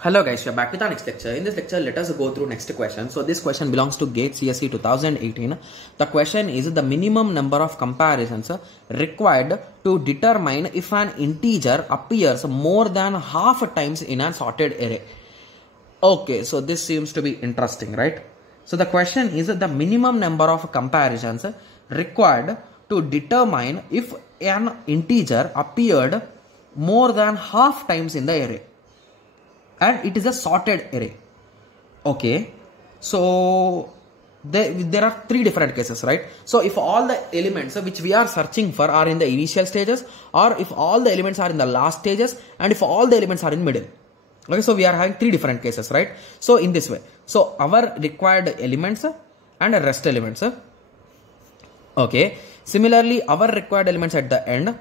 Hello guys, we are back with our next lecture. In this lecture, let us go through next question. So this question belongs to GATE CSE 2018. The question is the minimum number of comparisons required to determine if an integer appears more than half times in a sorted array. Okay, so this seems to be interesting, right? So the question is the minimum number of comparisons required to determine if an integer appeared more than half times in the array. And it is a sorted array. Okay, so there are three different cases, right? So if all the elements which we are searching for are in the initial stages, or if all the elements are in the last stages, and if all the elements are in middle. Okay, so we are having three different cases, right? So in this way, so our required elements and rest elements. Okay, similarly our required elements at the end.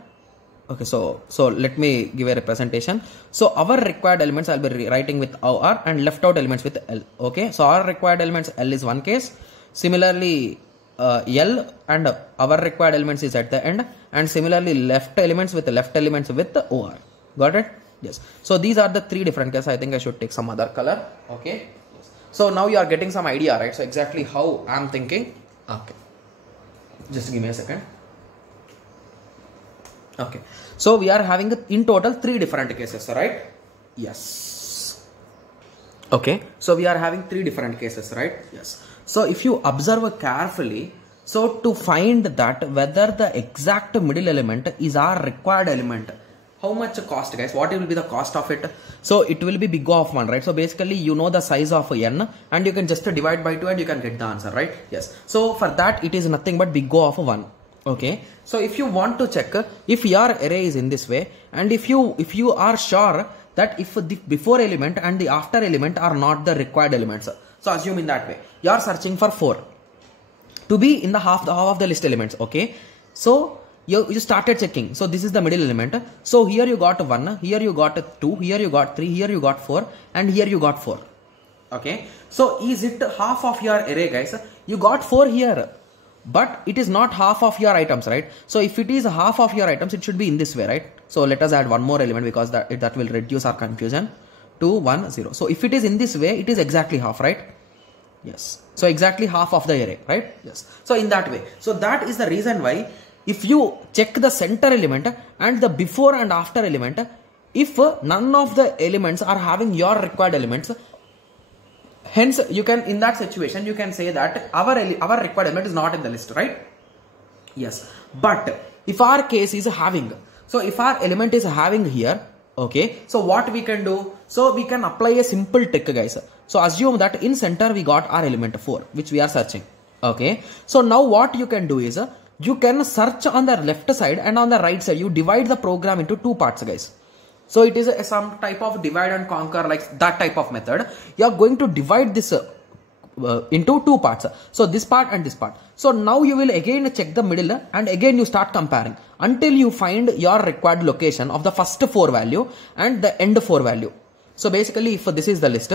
Okay, so let me give a representation. So our required elements I'll be writing with OR and left out elements with L. Okay, so our required elements L is one case. Similarly, L and our required elements is at the end, and similarly left elements with OR. Got it? Yes. So these are the three different cases. I think I should take some other color. Okay. Yes. So now you are getting some idea, right? So exactly how I'm thinking. Okay. Just give me a second. Okay, so we are having in total three different cases, right? Yes. Okay, so we are having three different cases, right? Yes. So if you observe carefully, so to find that whether the exact middle element is our required element, how much cost, guys? What will be the cost of it? So it will be big O of 1, right? So basically you know the size of n and you can just divide by 2 and you can get the answer, right? Yes. So for that it is nothing but big O of 1. Okay, so if you want to check if your array is in this way, and if you are sure that if the before element and the after element are not the required elements, so assume in that way you are searching for 4 to be in the half of the list elements. Okay, so you started checking. So this is the middle element. So here you got 1, here you got 2, here you got 3, here you got 4, and here you got 4. Okay, so is it half of your array, guys? You got 4 here, but it is not half of your items, right? So if it is half of your items, it should be in this way, right? So let us add one more element because that will reduce our confusion. 2, 1, 0. So if it is in this way, it is exactly half, right? Yes. So exactly half of the array, right? Yes. So in that way. So that is the reason why if you check the center element and the before and after element, if none of the elements are having your required elements, hence you can, in that situation, you can say that our required element is not in the list, right? Yes. But if our case is having, so if our element is having here, okay, so what we can do? So we can apply a simple trick, guys. So assume that in center we got our element 4, which we are searching. Okay. So now what you can do is you can search on the left side and on the right side. You divide the program into two parts, guys. So it is some type of divide and conquer, like that type of method. You are going to divide this into two parts. So this part and this part. So now you will again check the middle and again you start comparing until you find your required location of the first 4 value and the end 4 value. So basically if this is the list.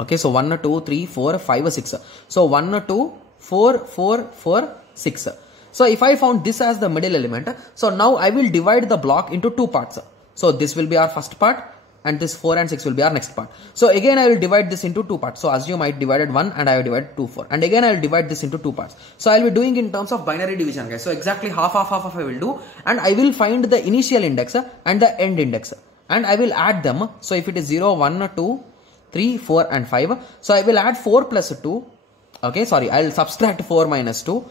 Okay, so 1, 2, 3, 4, 5, 6. So 1, 2, 4, 4, 4, 6. So if I found this as the middle element, so now I will divide the block into two parts. So this will be our first part and this 4 and 6 will be our next part. So again I will divide this into two parts. So assume I divided 1 and I have divided 2, 4. And again I will divide this into two parts. So I will be doing in terms of binary division, guys. So exactly half I will do, and I will find the initial index and the end index. And I will add them. So if it is 0, 1, 2, 3, 4 and 5. So I will add 4 plus 2. Okay, sorry, I will subtract 4 minus 2.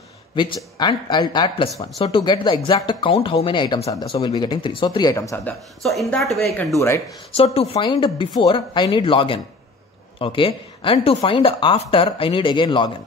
And I'll add plus 1. So to get the exact count, how many items are there? So we'll be getting 3. So 3 items are there. So in that way I can do, right? So to find before, I need log n. Okay. And to find after, I need again log n.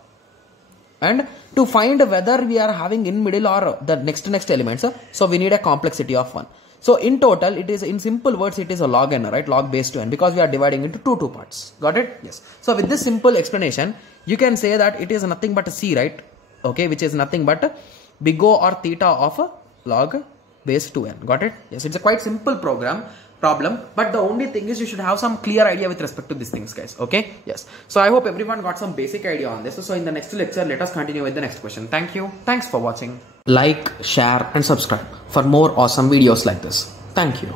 And to find whether we are having in middle or the next elements, so we need a complexity of 1. So in total, it is, in simple words, it is a log n, right? Log base 2n, because we are dividing into two parts. Got it? Yes. So with this simple explanation, you can say that it is nothing but a C, right? Okay, which is nothing but big O or theta of log base 2n. Got it? Yes, it's a quite simple problem, but the only thing is you should have some clear idea with respect to these things, guys. Okay? Yes. So I hope everyone got some basic idea on this. So in the next lecture, let us continue with the next question. Thank you. Thanks for watching. Like, share and subscribe for more awesome videos like this. Thank you.